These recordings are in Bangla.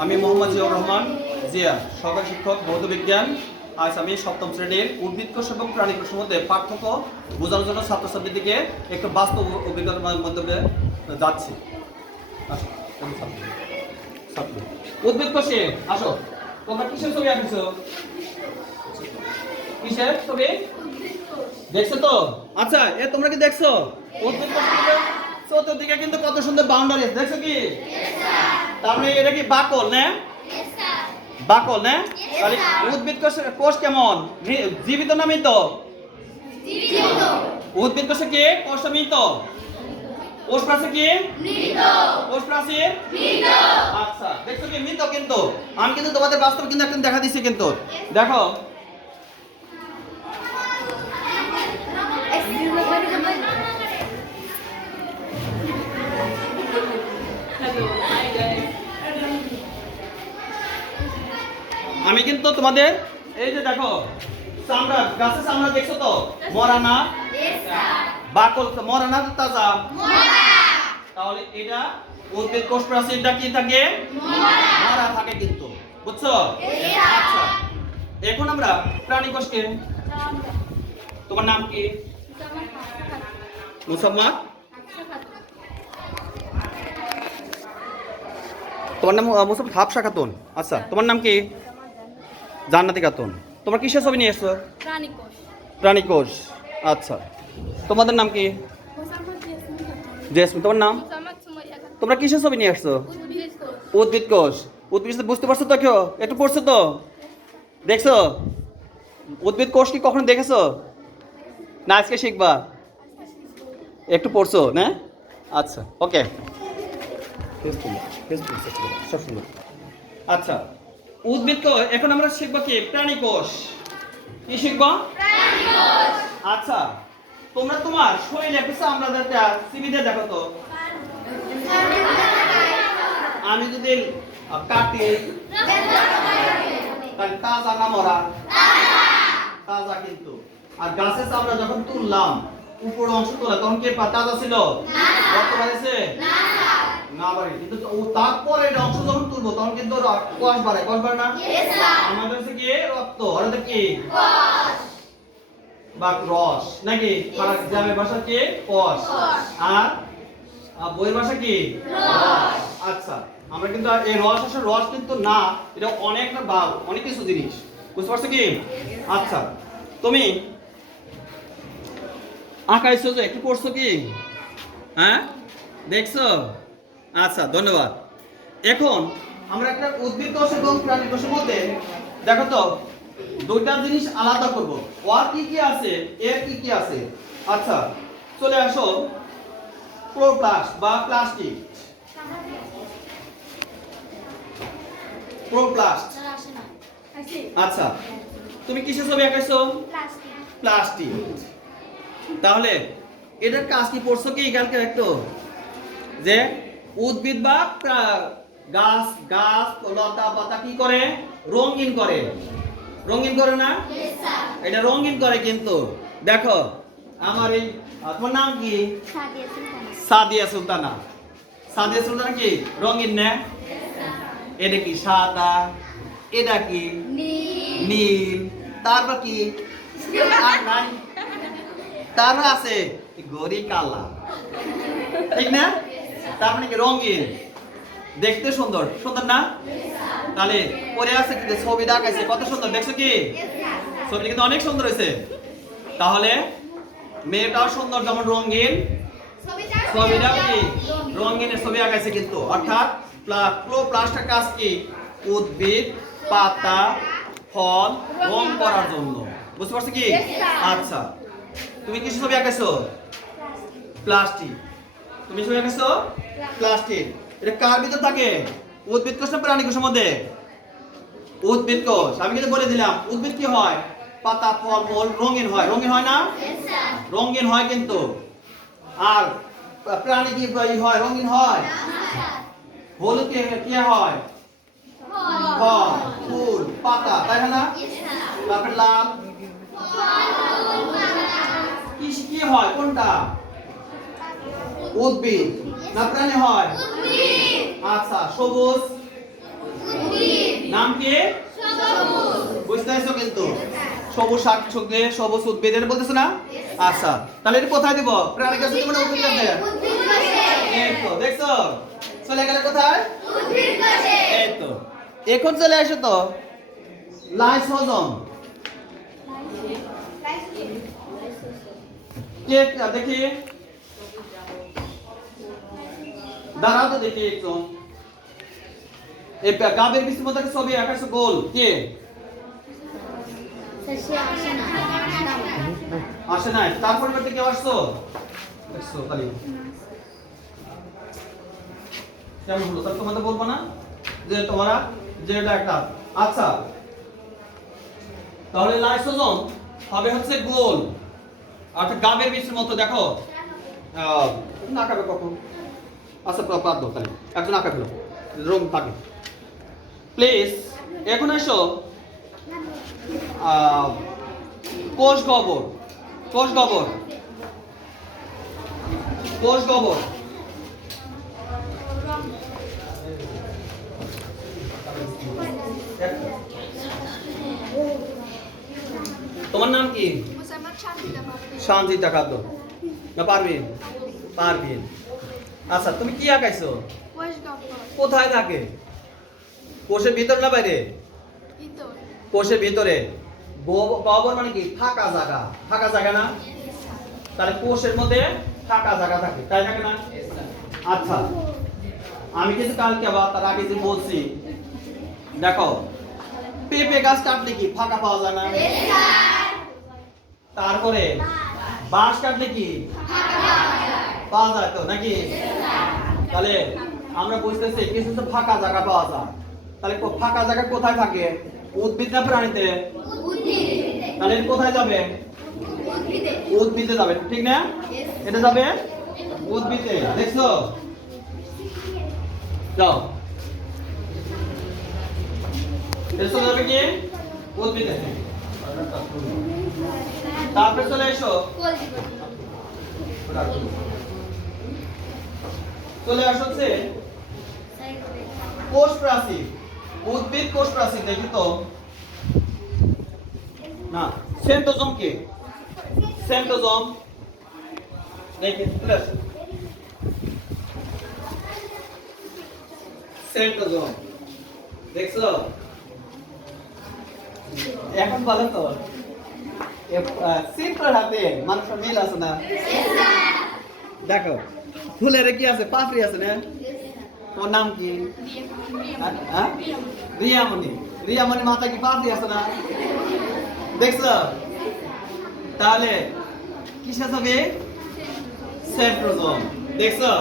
আমি মোহাম্মদ জিয়াউর রহমান জিয়া, সহকারী শিক্ষক ভৌত বিজ্ঞান। আজ আমি সপ্তম শ্রেণীর উদ্ভিদ কোষ এবং প্রাণী কোষের মধ্যে পার্থক্য বোঝানোর জন্য ছাত্রছাত্রীর দিকে একটু বাস্তব অভিজ্ঞতার মাধ্যমে যাচ্ছি। উদ্ভিদ কোষে আসো, তোমরা কিসের ছবি আঁকিছো? কিসের ছবি দেখছো তো? আচ্ছা, এ তোমরা কি দেখছো? উদ্ভিদ কোষের চতুর্দিকে কিন্তু কত সুন্দর বাউন্ডারি আছে, দেখছো কি? তার মানে এটা কি বাকল না? বাকল না? তাহলে উদ্ভিদ কোষ কেমন? জীবিত না মৃত? জীবিত। উদ্ভিদ কোষে কি? কোষ মৃত। কোষ প্রাচীর কি? মৃত। কোষ প্রাচীর মৃত। আচ্ছা, দেখছো কি মৃত? কিন্তু আমি কিন্তু তোমাদের বাস্তব কিন্তু একদম দেখা দিচ্ছি, কিন্তু দেখো আমি কিন্তু তোমাদের এই যে দেখো চামড়া, গাছের চামড়া দেখছো তো? মরা না? বাকল মরা না তাজা? তাহলে এটা উদ্ভিদ কোষ প্রাচীরটা কি থাকে? মরা থাকে কিন্তু, বুঝছো? আচ্ছা, এখন আমরা প্রাণী কোষকে, তোমার নাম কি? মুসাম্মাদ। তোমার নাম মুসাম্মাদ হাফসা খাতুন। আচ্ছা, তোমার নাম কি? জান্নাতি খাতুন। তোমরা কিসের ছবি নিয়ে এসছো? প্রাণী কোষ। আচ্ছা, তোমাদের নাম কি? জেসমিন। তোমার নাম? তোমরা কিসের ছবি নিয়ে আসছো? উদ্ভিদ কোষ। উদ্ভিদ বুঝতে পারছো তো? কেউ একটু পড়ছো তো? দেখছো উদ্ভিদ কোষ কি কখনো দেখেছো না? আজকে শিখবা, একটু পড়ছো না? আচ্ছা, ওকে। আচ্ছা, উদ্ভিদ কোষ। এখন আমরা শিখবো কি? প্রাণী কোষ। কি শিখবো? প্রাণী কোষ। আচ্ছা, তোমরা তোমার শরীরে একটু চামড়াটা চিবি দিয়ে দেখো তো। আমি যদি কাটি তাহলে তাজা না মরা? তাজা কিন্তু। আর গাছের চামড়া যখন তুললাম, উপর অংশ তোলা, তখন কি তাজা ছিল? রক্ত বাড়িছে না? বাড়ি। কিন্তু তারপরে এটা অংশ যখন তুলবো তখন কিন্তু কোষ বাড়ে। কোষ বাড়ে না? আমাদের হচ্ছে কি রক্ত, আর এটা কি বা রস নাকি? গ্রামের ভাষা কি? কোষ। আর বইয়ের ভাষা কি? রস। আচ্ছা, আমরা কিন্তু এই রস আসলে রস কিন্তু না, এটা অনেক না বা অনেক কিছু জিনিস, বুঝতে পারছো কি? আচ্ছা, তুমি আঁকাইছো যে একটু পড়ছো কি? হ্যাঁ, দেখছো? আচ্ছা, ধন্যবাদ। এখন আমরা একটা উদ্ভিদ কোষ এবং প্রাণী কোষের মধ্যে দেখো তো দুইটা জিনিস আলাদা করব। ওর কি কি আছে, এর কি কি আছে। আচ্ছা, চলে আসো প্রোপ্লাস্ট বা প্লাস্টিক। প্রোপ্লাস্ট। আচ্ছা, তুমি কিসের ছবি আঁকাইছো? প্লাস্টিক। তাহলে এটার কাজ কি পড়ছো কি কালকে একটু? যে উদ্ভিদ বা গাছ লতা পাতা কি করে? রঙিন করে। রঙিন করে না? এটা রঙিন করে কিন্তু। দেখো আমার এই, তোমার নাম কি? সাদিয়া সুলতানা। সাদিয়া সুলতানা কি রঙিন না? এটা কি সাদা? এটা কি নীল? তারপর কি তারপর আছে গরি কালা, ঠিক না? তার মানে কি রঙিন, দেখতে সুন্দর। সুন্দর না? তাহলে পরে আছে কিন্তু ছবি দেখাইছে কত সুন্দর, দেখছো কি? ছবিটা কিন্তু অনেক সুন্দর হয়েছে। তাহলে মেয়েটাও সুন্দর, যেমন রঙিন, ছবিটাও কি রঙিনের ছবি আঁকাইছে কিন্তু। অর্থাৎ ক্লোরোপ্লাস্টের কাজ কি? উদ্ভিদ পাতা ফল রং করার জন্য, বুঝতে পারছো কি? আচ্ছা, তুমি কি ছবি আঁকাইছো? প্লাস্টিক। তুমি ছবি আঁকাইছো প্লাস্টিক। এটা কার ভিতর থাকে? উদ্ভিদ কোষ না প্রাণী কোষের মধ্যে? উদ্ভিদ কোষ। আমি কিন্তু বলে দিলাম উদ্ভিদ কি হয়? পাতা ফল মূল রঙিন হয়। রঙিন হয় না? রঙিন হয় কিন্তু। আর প্রাণী কি হয়? রঙিন হয়? হলুদ কি হয়? ফল ফুল পাতা, তাই না? তারপরে লাল কি হয়? কোনটা? উদ্ভিদ না প্রাণী হয়? আচ্ছা, সবুজ নাম কি? বুঝতে পারছো কিন্তু সবুজ শাকসবজি সবুজ উদ্ভিদ এটা বলতেছো না? আচ্ছা তাহলে এটা কোথায় দিব? প্রাণী কাছে দিব না উদ্ভিদ কাছে? এই তো দেখছো চলে গেলে কোথায়? উদ্ভিদ কাছে। এই তো এখন চলে আসো তো লাইসোজোম। কে দেখি দাঁড়াও তো দেখি একদম এই গাবের বিস্ময় মধ্যে ছবি আকাশে গোল কে? আসে নাই তার পরিবর্তে কেউ আসছো? দেখছো খালি কেমন হলো? তার তোমাদের বলবো না যে তোমরা যে এটা একটা আচ্ছা তাহলে লাইসোজোম হবে হচ্ছে গোল অর্থাৎ গাবের বিস্ময় মতো দেখো নাকাবে কখন আচ্ছা প্রাপ্ত তাহলে একজন আঁকা ফেলো রং থাকে প্লিজ এখন এসো কোষ গোবর কোষ গোবর কোষ গোবর তোমার নাম কি? শান্তিতা খাদ্য না পারবিন? পারবিন। আচ্ছা তুমি কি আঁকাইছো? কোথায় থাকে? কোষের ভিতর না বাইরে? কোষের ভিতরে। গোবর মানে কি? ফাঁকা জায়গা। ফাঁকা জায়গা না? তাহলে কোষের মধ্যে ফাঁকা জায়গা থাকে তাই থাকে না? আচ্ছা আমি কিন্তু কালকে আবার তার আগে যে বলছি দেখো পেঁপে গাছ কাটলে কি ফাঁকা পাওয়া যায় না? তারপরে বাঁশ কাটলে কি পাওয়া যায় তো নাকি? তাহলে আমরা বুঝতেছি কিছু তো ফাঁকা জায়গা পাওয়া যায়। তাহলে ফাঁকা জায়গা কোথায় থাকে? উদ্ভিদ না প্রাণীতে? তাহলে কোথায় যাবে? উদ্ভিদে যাবে ঠিক না? এটা যাবে উদ্ভিদে। দেখছো যাও এটা যাবে কি উদ্ভিদে। তারপরে চলে এসো চলে আসছে কোষ প্রাচীর উদ্ভিদ কোষ প্রাচীর দেখি তো না সেন্ট্রোজোম কি? সেন্ট্রোজোম দেখি সেন্ট্রোজোম দেখছো এখন বলো তো সিম্পল হাতে মানুষের মিল আছে না? দেখো ফুলের কি আছে? পাপড়ি আছে না? ওর নাম কি? রিয়ামণি। রিয়ামণি মাথা কি পাপড়ি আছে না? দেখছো তাহলে কিসে যাবে? সেন্ট্রোজোম। দেখছো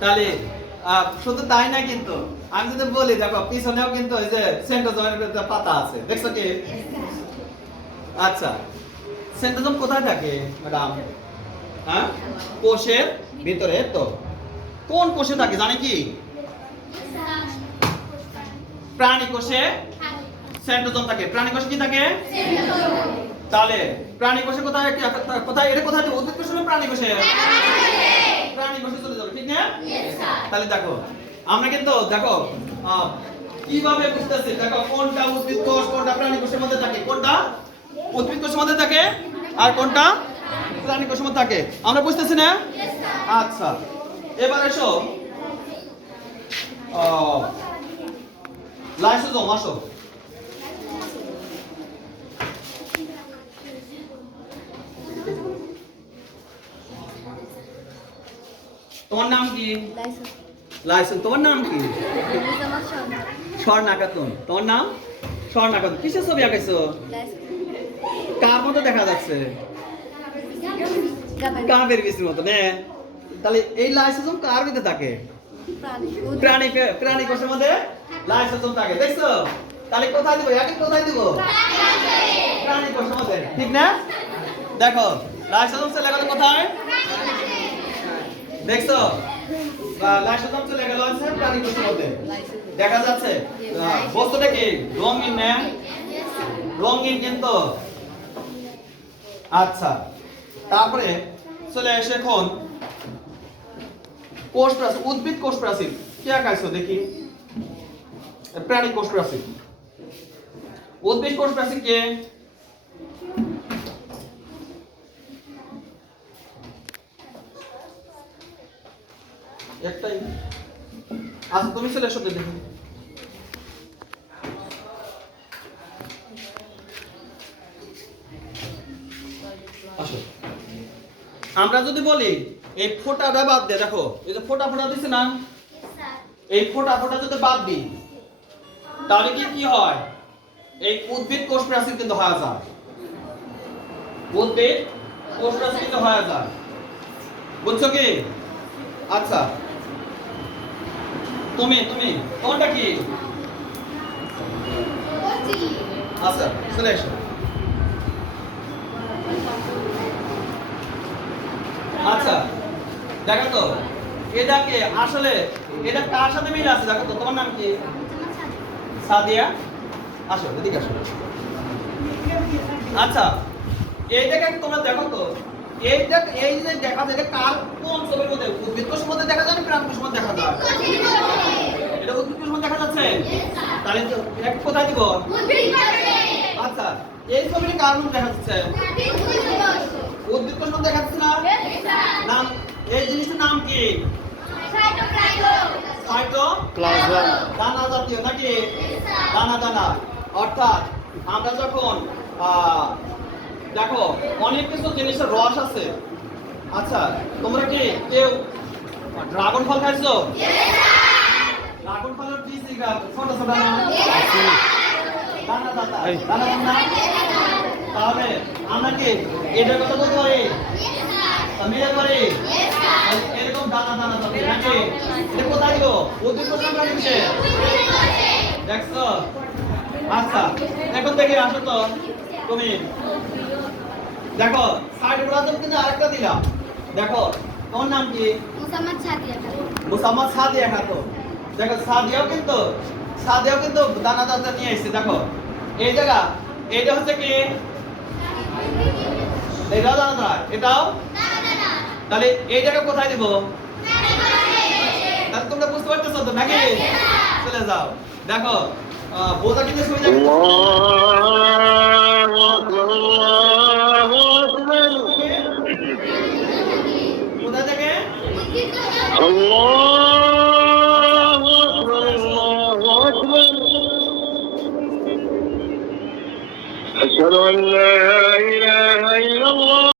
তাহলে শুধু তাই না কিন্তু আমি যদি বলি দেখো পিছনেও কিন্তু ওই যে সেন্ট্রোজোমের পাতা আছে দেখছো কি? আচ্ছা সেন্ট্রোজোম কোথায় থাকে ম্যাডাম? হ্যাঁ কোষের ভিতরে। তো কোন কোষে থাকে জানে কি? প্রাণী কোষে সেন্ট্রোজোম থাকে। প্রাণী কোষে কি থাকে? তাহলে প্রাণী কোষে কোথায় কোথায় এটা কোথায়? উদ্ভিদ কোষে না প্রাণী কোষে? প্রাণী কোষে চলে যাবে ঠিক না? তাহলে দেখো আমরা কিন্তু দেখো কিভাবে বুঝতেছি দেখো কোনটা উদ্ভিদ কোষ কোনটা প্রাণী কোষের মধ্যে থাকে। কোনটা উদ্ভিদ কোষের মধ্যে থাকে আর কোনটা প্রাণী কোষের মধ্যে থাকে আমরা বুঝতেছি না? আচ্ছা এবার এসো লাইসোজোম আসো। তোমার নাম কি? লাইসেন্স। তোমার নাম কি? স্বর্ণা খাতুন। তোমার নাম? স্বর্ণা খাতুন। কিসের ছবি আঁকাইছো? কার মতো দেখা যাচ্ছে? গাবের বিস্মির মতো না? তাহলে এই লাইসোজোম কার ভিতরে থাকে? প্রাণী কোষের মধ্যে লাইসোজোম থাকে দেখছো? তাহলে কোথায় দিব? এখন কোথায় দিব? প্রাণী কোষের মধ্যে ঠিক না? দেখো লাইসোজোম চলে গেল কোথায়? দেখছো লাইসোজোম চলে গেল আছে প্রাণী কোষের মধ্যে দেখা যাচ্ছে। বস্তুটা কি রঙিন না? রঙিন কিন্তু। আচ্ছা তারপরে চলে আসে এখন কোষ প্রাচীর উদ্ভিদ কোষ প্রাচীর কে আঁকাইছো দেখি? প্রাণী কোষ প্রাচীর। উদ্ভিদ কোষ প্রাচীর কে? একটাই। আচ্ছা তুমি চলে এসো দেখি। আসো আমরা যদি বলি এই ফোঁটাটা বাদ দে, দেখো এই যে ফোঁটা ফোঁটা দিছে না, এই ফোঁটা ফোঁটা যদি বাদ দিই তাহলে কি কি হয়? এই উদ্ভিদ কোষ প্রাচীর কিন্তু হয়ে যায়। উদ্ভিদ কোষ প্রাচীর কিন্তু হয়ে যায়, বুঝছো কি? আচ্ছা তুমি তুমি কোনটা কি? আচ্ছা চলে এসো। আচ্ছা দেখো তো এটাকে আসলে এটা কার সাথে মিল আছে? দেখো তো তোমার নাম কি? সাদিয়া। আসো এদিকে আসো। আচ্ছা এইটাকে তোমরা দেখো তো, এইটা এই যে দেখা যায় এটা কার কোন ছবির মধ্যে? উদ্ভিদ কোষের মধ্যে দেখা যায় না প্রাণী কোষের মধ্যে দেখা যায়? এটা উদ্ভিদ কোষের মধ্যে দেখা যাচ্ছে। তাহলে তো এক কোথায় দিব? আচ্ছা এই ছবিটা কার মধ্যে দেখা যাচ্ছে? উদ্ভিদ কোষের মধ্যে দেখা যাচ্ছে না? নাম এই জিনিসটার নাম কি? সাইটোপ্লাজম। দানা জাতীয় নাকি? দানা দানা। অর্থাৎ আমরা যখন দেখো অনেক কিছু জিনিসের রস আছে। আচ্ছা তোমরা কি কেউ ড্রাগন ফল খাইছো? ড্রাগন ফলের বীজ ছোট ছোট না? দানা দানা দানা দানা। তাহলে আমরা কি এটার কথা বলতে পারি? মিলে পারি? এরকম দানা দানা থাকে নাকি? এটা কোথায় গো? উদ্ভিদ কোষে প্রাণী কোষে? দেখছো? আচ্ছা এখন দেখে আসো তো তুমি। দেখো সাইটোপ্লাজম কিন্তু আরেকটা দিলাম। দেখো তোমার নাম কি? মুসাম্মদ সাদিয়া খাতুন। দেখো সাদিয়াও কিন্তু দানা দানা নিয়ে এসেছে। দেখো এই জায়গা এইটা হচ্ছে কি? এটাও দানা দানা, এটাও তাহলে এই জায়গা কোথায় দিব? তাহলে তোমরা বুঝতে পারতেছো তো নাকি? চলে যাও। দেখো বোঝা কিন্তু শুনে যাবে। কোথায় থেকে?